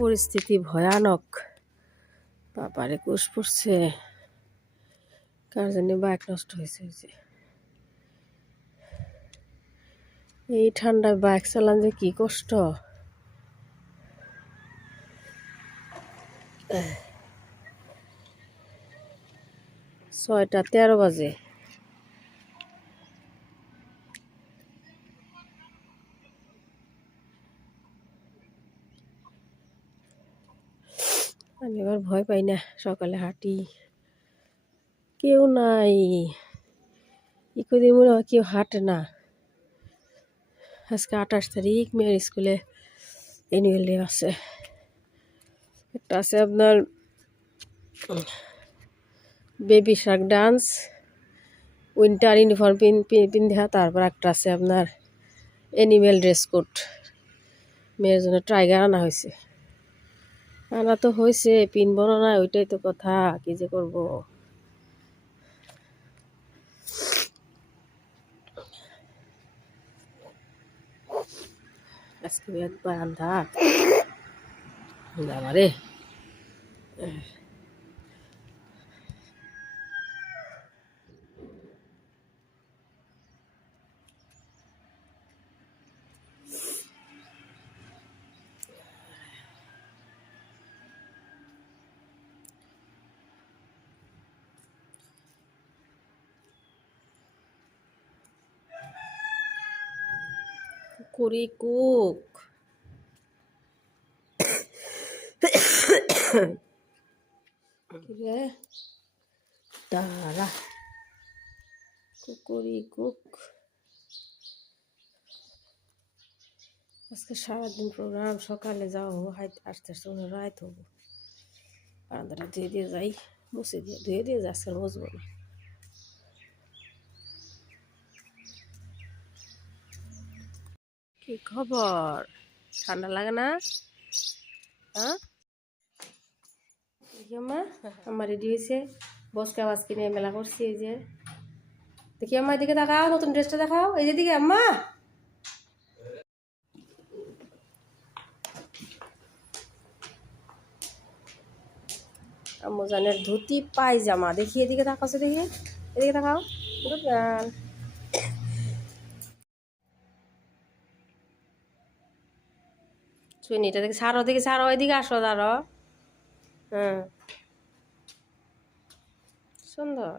পরিস্থিতি ভয়ানক। বাবারে কুশ পড়ছে, কার জন্য বাইক নষ্ট হয়েছে। এই ঠান্ডায় বাইক চালান যে কি কষ্ট। 6টা 13 বাজে। আমি এবার ভয় পাই না, সকালে হাঁটি, কেউ নাই। কদিন মনে হয় কেউ হাঁটে না। আজকে 28 তারিখ, মেয়ের স্কুলে অ্যানুয়াল ডে আছে। একটা আছে আপনার baby Shark dance, winter uniform পিন্ধা, তারপর একটা আছে আপনার অ্যানিমেল ড্রেস কোড। মেয়ের জন্য টাইগার আনা হয়েছে। আনা তো হয়েছে, পিনবো না, ওইটাই তো কথা, কি যে করবো। আজকে একবার আন্ধার বাবারে। কুকুরি কুক কিরে দাঁড়া, কুকুরি কুক। আজকে সারাদিন প্রোগ্রাম, সকালে যাও, আস্তে আস্তে রাত হবো। বারান্দাটা ধুয়ে দিয়ে যাই, মুছে দিয়ে ধুয়ে দিয়ে যাই, আজকে মুছবো না। কি খবর, ঠান্ডা লাগে না? হ্যাঁ মা, আমার রেডি হয়েছে, বসকা বাস কিনে মেলা করছি। এই যে দেখি আমার দিকে দেখাও, নতুন ড্রেসটা দেখাও, এই যে দিকে আম্মা। আম্মুজানের ধুতি পায়জামা, দেখি এদিকে তাকাচ্ছে, দেখি এদিকে তাকাও। Good girl. চুইনিটা দেখি ছাড়ো, দেখি ছাড়ো, এদিকে আসো, দাঁড়ো। হ্যাঁ সুন্দর।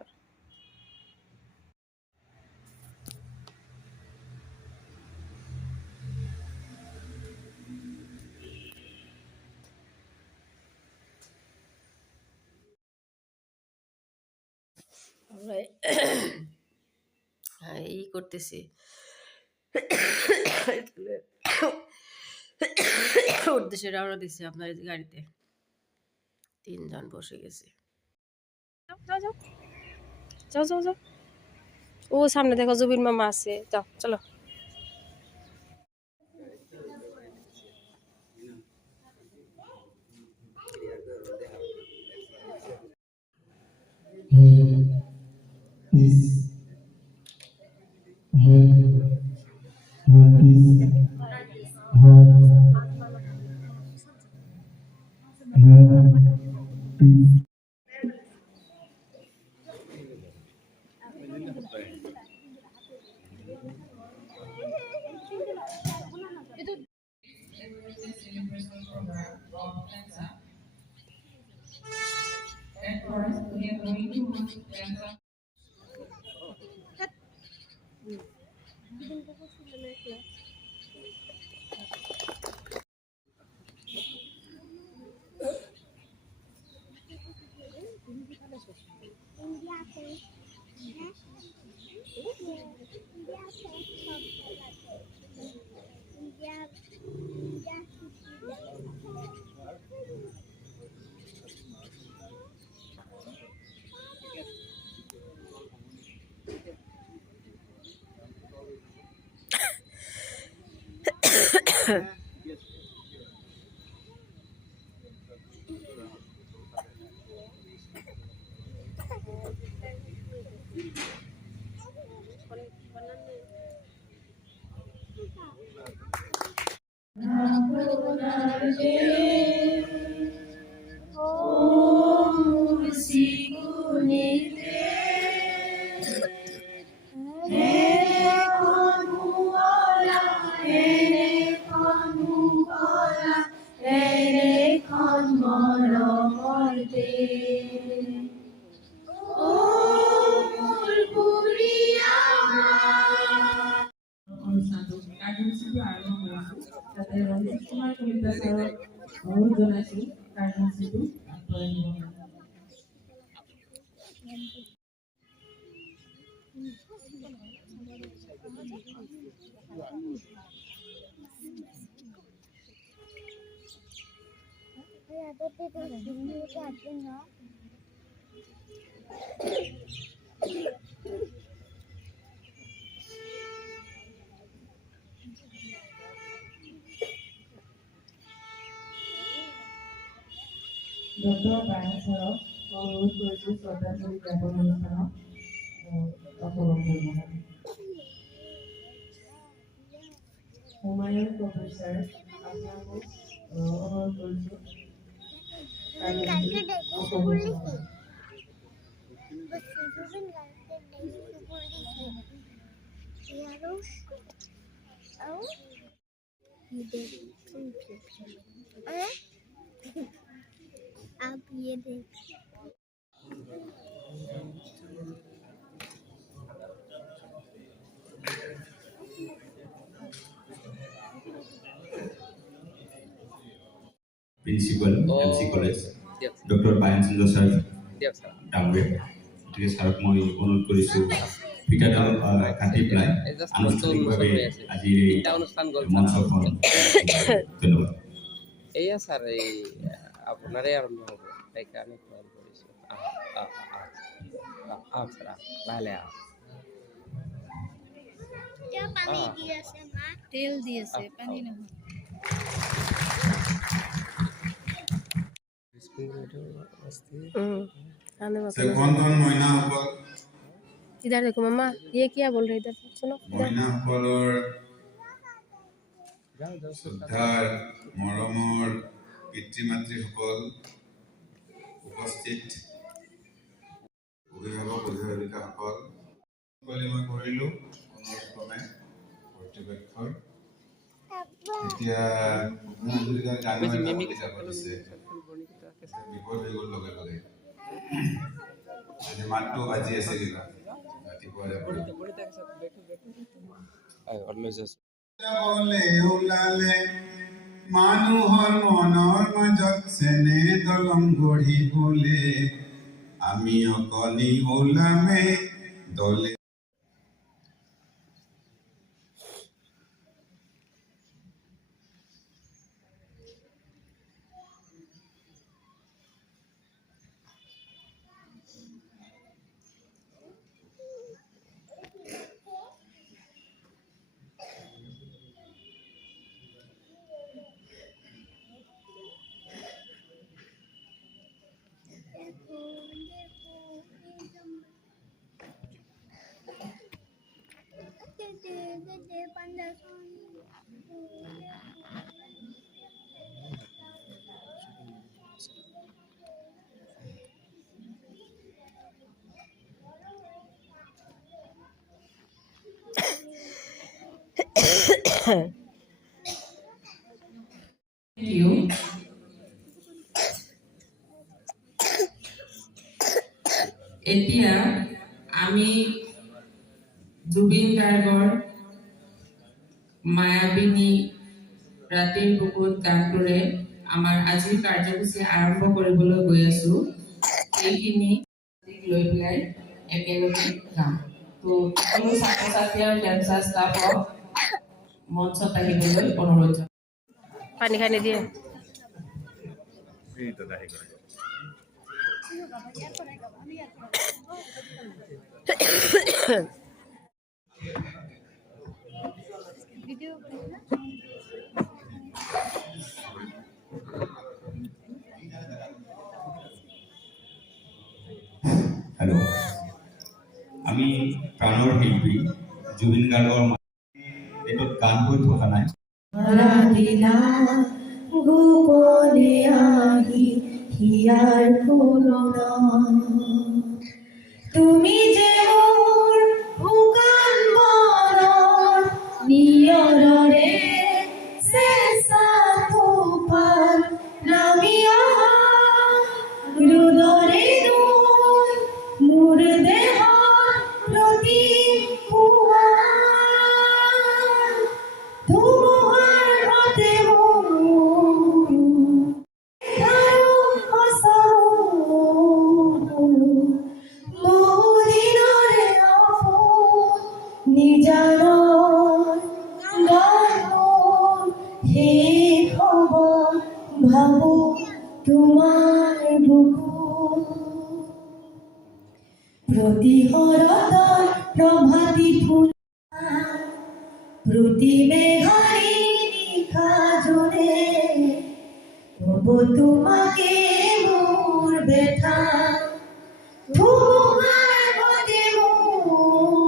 এই করতেছি, উদ্দেশ্যে রওনা দিচ্ছি আপনার গাড়িতে। 3 জন বসে গেছে। যাও যাও যাও যাও যাও। ও সামনে দেখো জুবিন মামা আছে, যাও চলো। আৰম্ভ কৰিছোঁ তাতে ৰঞ্জিত কুমাৰ কলিতা ছাৰক অনুৰোধ জনাইছোঁ কাৰ্যসূচীটো আগবঢ়াই নিবৰ কাৰণে। ডক্টৰ বায়ন ছাৰক অনুৰোধ কৰিছোঁ শ্ৰদ্ধাঞ্জলি জ্ঞাপন অনুষ্ঠানত অংশগ্ৰহণ কৰিব কাৰণে। হুমায়ুন কবিৰ ছাৰ আপোনাকো অনুৰোধ কৰিছোঁ आप ये देख প্ৰিন্সিপাল এলচি কলেজ ডক্টৰ বায়ন চন্দ্ৰ ছাৰ ডাঙৰীয়া গতিকে ছাৰক মই অনুৰোধ কৰিছোঁ ফিটাডাল কাটি পেলাই আনুষ্ঠানিকভাৱে আজিৰ এই মঞ্চখন ধন্যবাদ। এয়া স্যার এই আপনারই আরম্ভ হবো সেইকাৰণে কল কৰিছোঁ স্যার লাহে क्या पानी दिया से मां तेल दिया से पानी नहीं आने से कौन महीना ऊपर इधर देखो मम्मा ये क्या बोल रहे इधर सुनो মইনা সকলৰ শ্ৰদ্ধাৰ মৰমৰ পিতৃ মাতৃসকল উপস্থিত অভিভাৱক অভিভাৱিকাসকল সকলে মই কৰিলোঁ অনুৰোধক্ৰমে কৰ্তৃপক্ষৰ এতিয়া বিপদ হৈ গ'ল লগে লগে আজি মাতটো বাজি আছে কিবা ওলালে মানুহৰ মনৰ মাজত চেনে দলং গঢ়িবলে আমি অকণি ওলামে দলে এতিয়া আমি জুবিন গাৰ্গৰ মায়াবিনী ৰাতিৰ বুকুত গানটোৰে আমাৰ আজিৰ কাৰ্যসূচী আৰম্ভ কৰিবলৈ গৈ আছো। এইখিনি লৈ পেলাই একেলগে গাম। তো সকলো ছাত্ৰ ছাত্ৰী আৰু ডেন্সাৰ ষ্টাফক মঞ্চত আহিবলৈ অনুৰোধ জনাইছোঁ। पानी खाने दिए হেল্ল' আমি প্ৰাণৰ শিল্পী জুবিন গাৰ্গৰ এইটোত গান হৈ থকা নাই গোপনে আহি হিয়াৰ পুৰণা তুমি যে মোৰ শুকান মনৰ নিয়ৰৰে চেঁচা থোপাত নামি অহা ৰুদৰে দোল মোৰ দেহৰ প্ৰতি পুৱা নিজানৰ গানৰ শেষ হ'ব ভাবো তোমাৰ বুকু প্ৰতিশৰতৰ প্ৰভাতী ফুল প্ৰতি মেঘাৰী নিশা জোৰে ক'ব তোমাকে মোৰ ব্যথা ধুমুহাৰ সৈতে মোৰ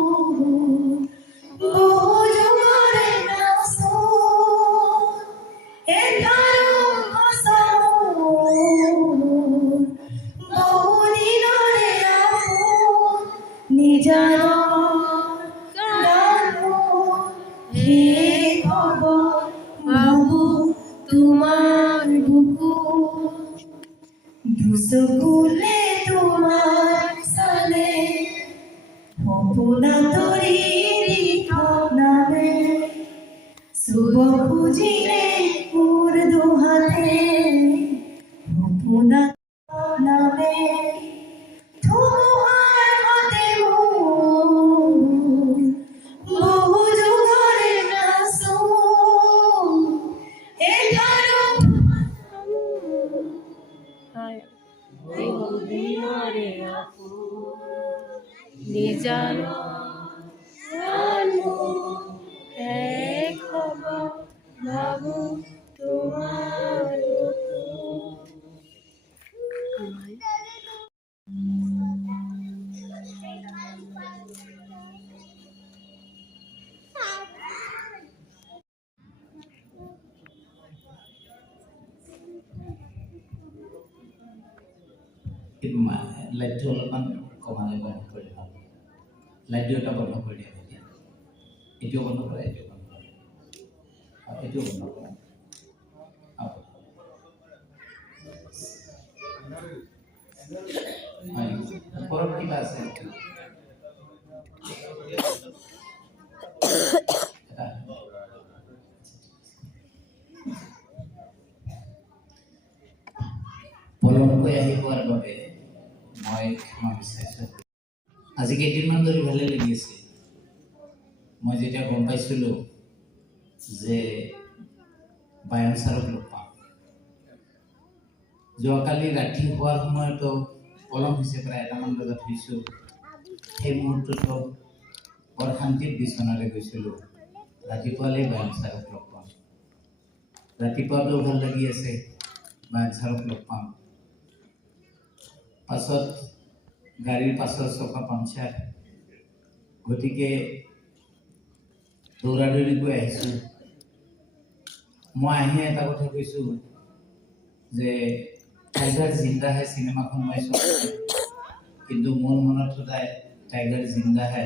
বহু যুগৰে নাচো এঘাৰো সঁচাও বহু দিনৰে আপোন নিজানৰ গানৰ শেষ হ'ব ভাবো তোমাৰ বুকু দুচকুলে তোমাৰ চালে সপোনা তৰি দিঠক নামে চুব খুজিলে মোৰ দুহাতে সপোনা নামে ধুমুহাৰ সতে মোৰ বহু যুগৰে নাচো এঘাৰো নিজানৰ শেষ হ'ব ভাবো তোমাৰ লাইটটো অলপমান কমালে বন্ধ কৰি ভাল লাইটটো এটা বন্ধ কৰি দিয়া এতিয়া এইটোও বন্ধ কৰে এইটোও বন্ধ কৰে এইটোও বন্ধ কৰে ওপৰত কিবা আছে পলমকৈ আহি পোৱাৰ বাবে মই ক্ষমা বিচাৰিছোঁ আজি কেইদিনমান ধৰি ভালে লাগি আছে মই যেতিয়া গম পাইছিলোঁ যে বায়ন ছাৰক লগ পাম যোৱাকালি ৰাতি হোৱাৰ সময়তো পলম হৈছে প্ৰায় 1মান বজাত হৈছোঁ সেই মুহূৰ্ততো বৰ শান্তিত বিচনালৈ গৈছিলোঁ ৰাতিপুৱালৈ বায়ন ছাৰক লগ পাম ৰাতিপুৱাতো ভাল লাগি আছে বায়ন ছাৰক লগ পাম পাছত গাড়ীৰ পাছৰ চকা পামচাৰ গতিকে দৌৰাদৌৰিকৈ আহিছোঁ মই আহি এটা কথা কৈছোঁ যে টাইগাৰ জিন্দা হে চিনেমাখন মই চোৱা কিন্তু মোৰ মনত সদায় টাইগাৰ জিন্দা হে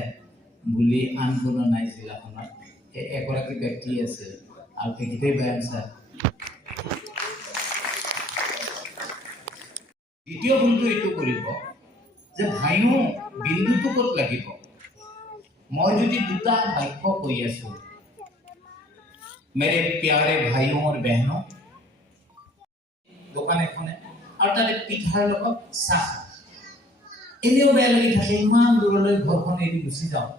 বুলি আন কোনো নাই জিলাখনত এগৰাকী ব্যক্তি আছে আৰু তেখেতেই বায়ন ছাৰ দ্বিতীয় ভুলটো এইটো কৰিব যে ভাইও বিন্দুটো ক'ত লাগিব মই যদি দুটা বাক্য কৈ আছো मेरे प्यारे भाइयों और बहनों দোকান এখনে আৰু তাতে পিঠাৰ লগত চাহ এনেও বেয়া লাগি থাকে ইমান দূৰলৈ ঘৰখন এৰি গুচি যাওঁ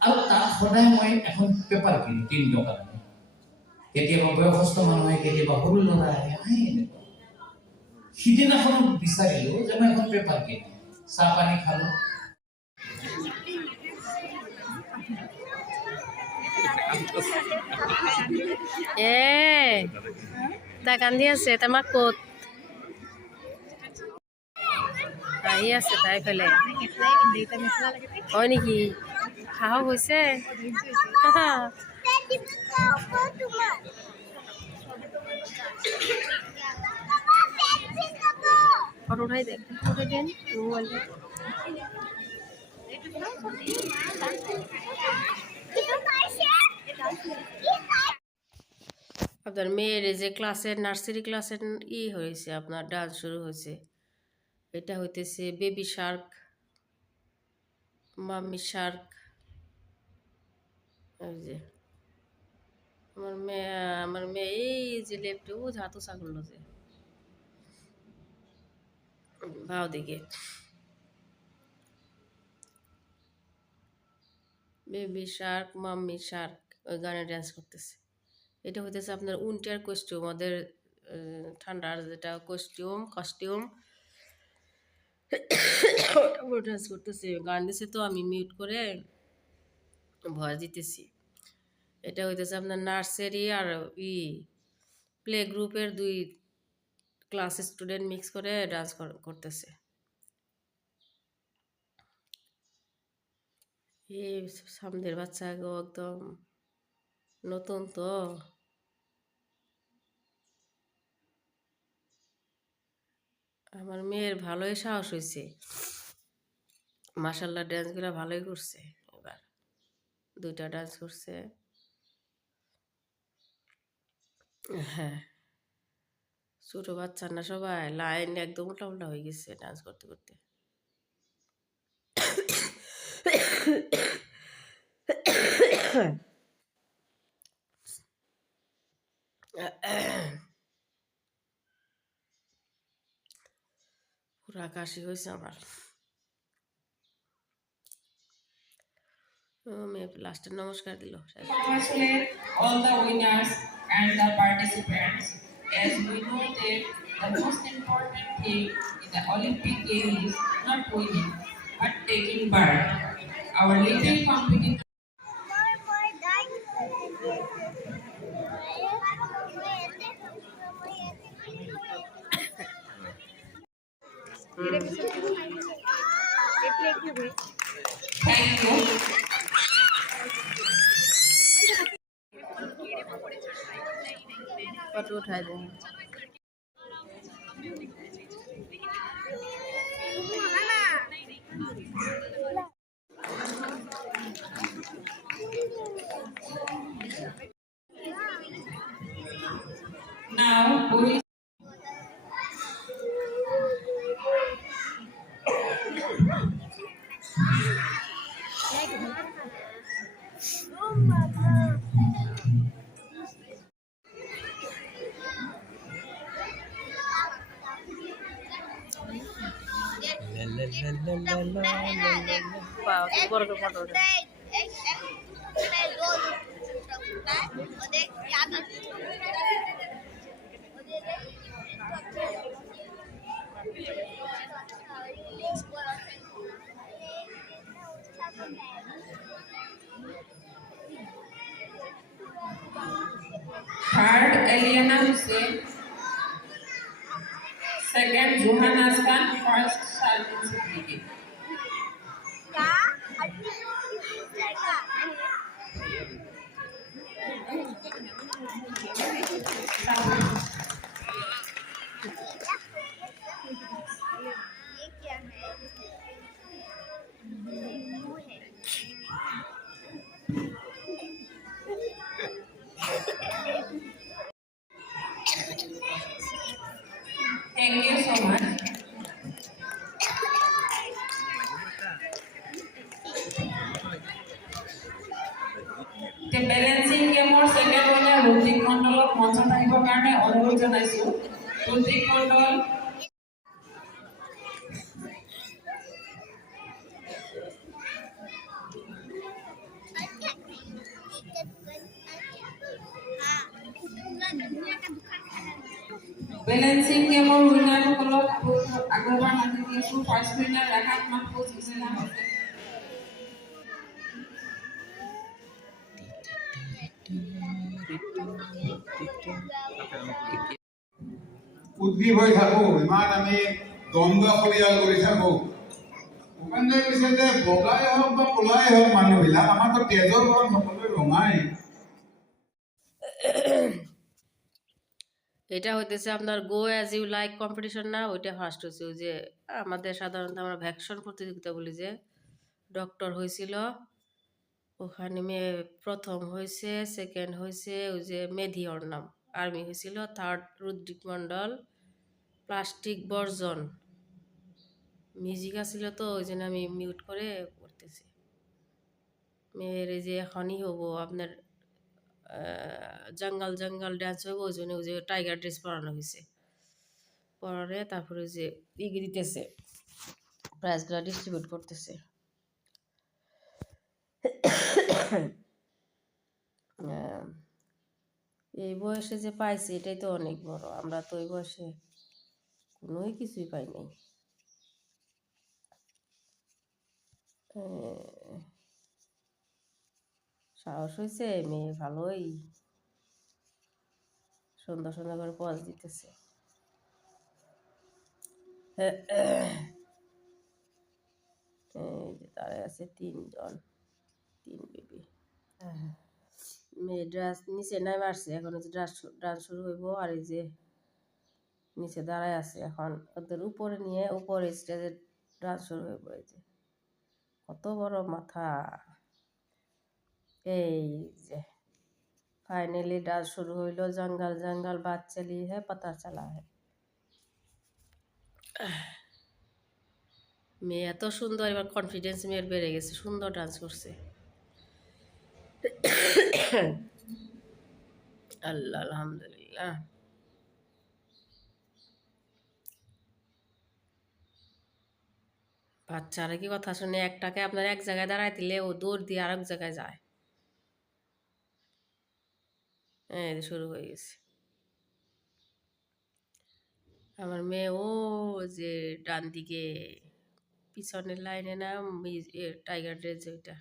আৰু তাত সদায় মই এখন পেপাৰ কিনো 3 টকা কেতিয়াবা বয়সস্থ মানুহে কেতিয়াবা সৰু ল'ৰা আহে এনেকুৱা সিদিনাখন বিচাৰিলো যে মই এখন পেপাৰ কিনো চাহ পানী খালো তাই কান্দি আছে তোমাক ক'ত আহি আছে তাই ফালে হয় নেকি সাহস হৈছে ফটো উঠাই দেন মোবাইলটা আপনার মেয়ের যে ক্লাসের নার্সারি ক্লাসের হয়েছে আপনার ডান্স শুরু হয়েছে এটা হইতেছে বেবি শার্ক মাম্মি শার্ক এই যে আমার মেয়ে এই যে লেফটে ও ঝাতু ছাগল যে ভাও দিকে বেবি শার্ক, মাম্মি শার্ক ওই গানে ড্যান্স করতেছে। এটা হইতেছে আপনার উইন্টার কস্টিউম, ওদের ঠান্ডার যেটা কস্টিউম ড্যান্স করতেছে। গান দিছে তো আমি মিউট করে ভয়েস দিতেছি। এটা হইতেছে আপনার নার্সারি আর প্লে গ্রুপের 2 ক্লাস স্টুডেন্ট মিক্স করে ডান্স করতেছে। এই সামনের বাচ্চা গো একদম নতুন তো, আমার মেয়ের ভালোই সাহস হয়েছে, মাশাল্লাহ ড্যান্সগুলো ভালোই করছে। এবার 2টা ডান্স করছে। হ্যাঁ, ছোট বাচ্চা না সবাই, লাইন একদম উল্টা উল্টা হয়ে গেছে ডান্স করতে করতে। পুরা কাশি হয়েছে আমার। ও মেয়ে লাস্টে নমস্কার দিল। Congratulate all the winners and the participants. As we know that the most important thing in the Olympic game is not winning, but taking part. Our little competitor thank you. Photo উঠাই দেন। Now, we বড় করে ফটো উঠাই। third, Eliana Hussein. Second, Johanna Askan. First, Shalin Siddiqui. Thank you so much. The balancing game or second winner Rutik Mondolok মঞ্চ থাকিবৰ কাৰণে অনুৰোধ জনাইছো। Rutik Mondol, balancing game or winner সকলক আগৰবাৰ মাতি দি আছো। ফাৰ্ষ্ট উইনাৰ ৰাহাত মাহফুজ হুছেইন হৈছে। উদ্গ্ৰীৱ হৈ থাকো, ইমান আমি দ্বন্দ্ব পৰিয়াল কৰি থাকো। ভূপেন্দ্ৰই কৈছে যে বগাই হওক বা ক'লাই হওক মানুহবিলাক, আমাৰতো তেজৰ ৰং সকলোৱে ৰঙাই। এটা হইতেছে আপনার go as you like competition না, ওইটা ফার্স্ট হয়েছে। ওই যে আমাদের সাধারণত আমরা ভ্যাকসিন প্রতিযোগিতা বলি, যে ডক্টর হয়েছিল ওখানে মেয়ে প্রথম হয়েছে, সেকেন্ড হয়েছে ওই যে মেধিওর নাম, আর্মি হয়েছিল, থার্ড রুদ্রিক মণ্ডল, প্লাস্টিক বর্জন। মিউজিক আসছিল তো ওই জন্য আমি মিউট করে করতেছি। মেয়ের এই যে এখনই হবো আপনার জঙ্গল জঙ্গল ডান্স হইব, ওই জন্য ওই যে টাইগার ড্রেস পরানো হয়েছে, পরানে তারপরে ওই যে ইগে দিতেছে, প্রাইজগুলো ডিস্ট্রিবিউট করতেছে। এই বয়সে যে পাইছি এটাই তো অনেক বড়। আমরা তো এই বয়সে কোনোই কিছুই পাই নাই। সাহস হয়েছে, মেয়ে ভালোই সুন্দর সুন্দর করে পজ দিতেছে। এই যে দাঁড়ায় আছে 3 জন, 3 বেবি। মেয়ে ডান্স নিচে নাই মারছে, এখন হচ্ছে ডান্স শুরু হইব। আর এই যে নিচে দাঁড়ায় আছে, এখন ওদের উপরে নিয়ে উপরে স্টেজে ডান্স শুরু হইব। এই যে কত বড় মাথা। এই যে ফাইনালি ডান্স শুরু হইলো। জঙ্গল জঙ্গল বাত চলি হ্যাঁ পতা চলা হ্যাঁ। মেয়ে এত সুন্দর, এবার কনফিডেন্স মেয়ের বেড়ে গেছে, সুন্দর ডান্স করছে। আল্লাহ আলহামদুলিল্লাহ। বাচ্চারা কি কথা শুনে, একটাকে আপনার এক জায়গায় দাঁড়ায় দিলে ও দৌড় দিয়ে আরেক জায়গায় যায়। এই শুরু হয়ে গেছে। আমার মেয়ে ও যে ডান দিকে পিছনের লাইনে না, টাইগার ড্রেস ওইটা।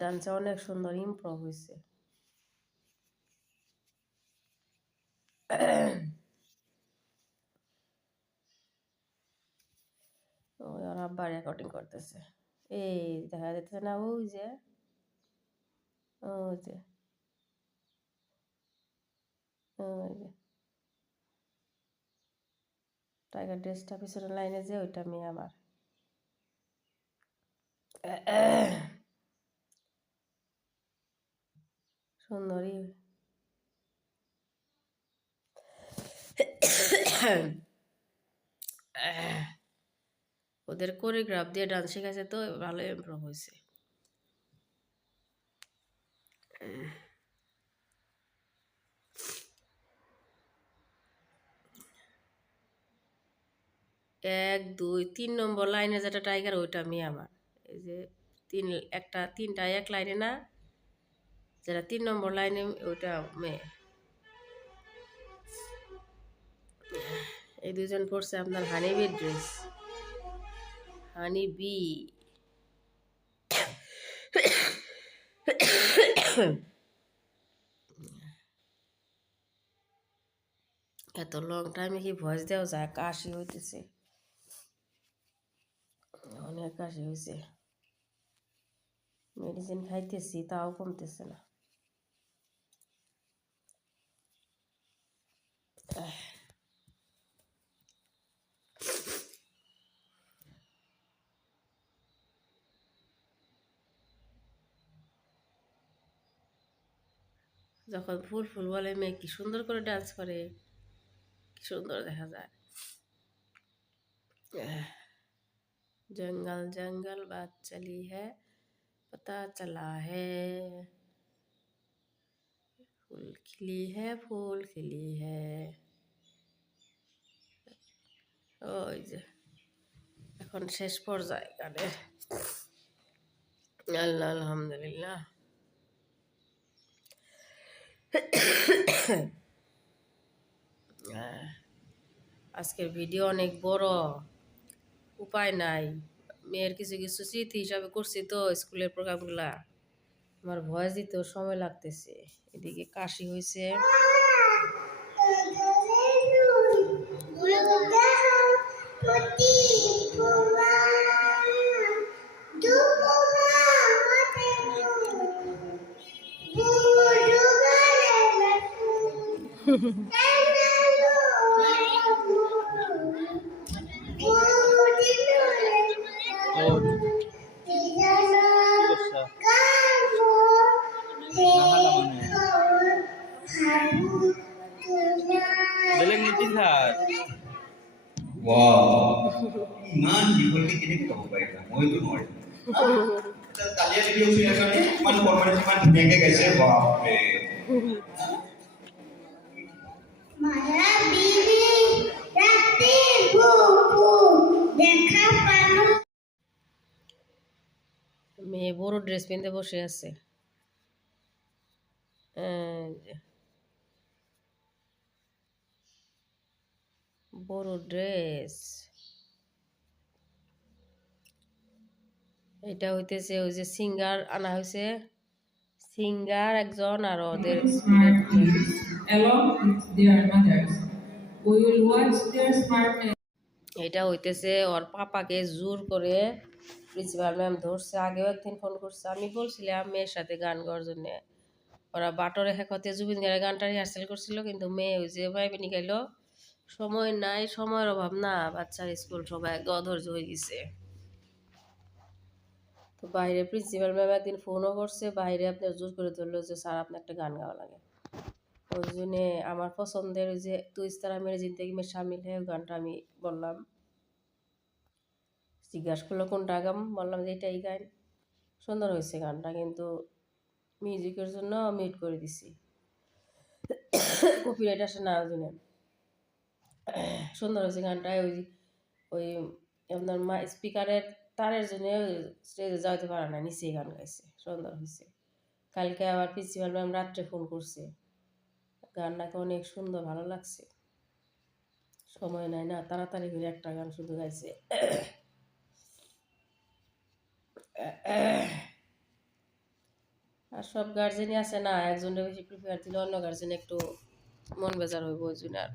ডান্সে অনেক সুন্দর ইমপ্রুভ হয়েছে। ওই ওর আব্বা রেকর্ডিং করতেছে। এই দেখা যাচ্ছে না, ওই যে ওই যে ওই যে টাইগার ড্রেসটা পিছনের লাইনে যে ওইটা মেয়ে আমার। সুন্দরী। ওদের কোরিওগ্রাফ দিয়ে ডান্স শেখাচ্ছে তো ভালো ইমপ্রুভ হয়েছে। এক 2 3 নম্বর লাইনে যেটা টাইগার ওইটা মেয়ে আমার। এই যে তিনটা এক লাইনে না, যেটা 3 নম্বর লাইনে ওইটা মেয়ে। এই দুজন পড়ছে আপনার হানিবি ড্রেস, হানিবি। এত লং টাইমে কি ভয়েস দেওয়া যায়? কাশি হইতেছে, অনেক কাশি হয়েছে। মেডিসিন খাইতেছি তাও কমতেছে না। যখন ফুল ফুল বলে মেয়ে কি সুন্দর করে ডান্স করে, কি সুন্দর দেখা যায়। जंगल जंगल बात चली है पता चला है, फूल खिली है फूल खिली है। ওই যে এখন শেষ পর্যায়ে গানের। আল্লাহ আলহামদুলিল্লাহ। আজকের ভিডিও অনেক বড়, উপায় নাই। মেয়ের কিছু কিছু স্মৃতি হিসাবে করছি তো স্কুলের প্রোগ্রামগুলা, আমার ভয়েস দিতেও সময় লাগতেছে। এদিকে কাশি হয়েছে। ইমান দীঘলকে কেনেকৈ ক'ব পাৰিবা? মইতো নোৱাৰিম। তালিয়া যদি আছো ইয়াৰ কাৰণে ইমান পৰমানেণ্ট ইমান ধুনীয়াকৈ গাইছে, বাপৰে। মায়া বিনি রাতে দেখা এই বড় ড্রেস পিনতে বসে আছে। এই যে বড় ড্রেস, এটা হইতেছে ওই যে সিঙ্গার আনা হয়েছে, সিঙ্গার একজন আর ওদের স্কুলের along with their mothers. We will watch their smartness. এটা হইতেছে ওর পাপাকে জোর করে প্রিন্সিপাল ম্যাম ধরছে। আগেও একদিন ফোন করছে, আমি বলছিলাম মেয়ের সাথে গান গাওয়ার জন্য। ওরা বাটরে হেকতে জুবিন গানের গানটা রিহার্সাল করছিল, কিন্তু মেয়ে ওই যে ভাইবে নিকাইলো, সময় নাই, সময়ের অভাব না, বাচ্চার স্কুল সবাই অধৈর্য হয়ে গেছে। তো বাইরে প্রিন্সিপাল ম্যাম একদিন ফোনও করছে, বাইরে আপনার জোর করে ধরলো যে স্যার আপনি একটা গান গাওয়া লাগে। ওই জন্যে আমার পছন্দের ওই যে তুই ইস্তারা মেরে জিন্দেগি মে শামিল হয়ে ওই গানটা আমি বললাম। জিজ্ঞাসা করলো কোনটা গাম, বললাম যে এটাই গান। সুন্দর হয়েছে গানটা, কিন্তু মিউজিকের জন্য মিউট করে দিছি, কপিরাইট আসে না। ওই জন্য সুন্দর হয়েছে গানটা। ওই ওই আপনার স্পিকারের তারের জন্য স্টেজে যাইতে পারে না, নিচেই গান গাইছে, সুন্দর হয়েছে। কালকে আবার প্রিন্সিপাল ম্যাম রাত্রে ফোন করছে, গান নাকি অনেক সুন্দর, ভালো লাগছে। সময় নাই না, তাড়াতাড়ি করে একটা গান শুধু গাইছে। আর সব গার্জেনই আছে না, একজনের বেশি প্রিফার দিলে অন্য গার্জেন একটু মন বেজার হইব, ওই জন্য আর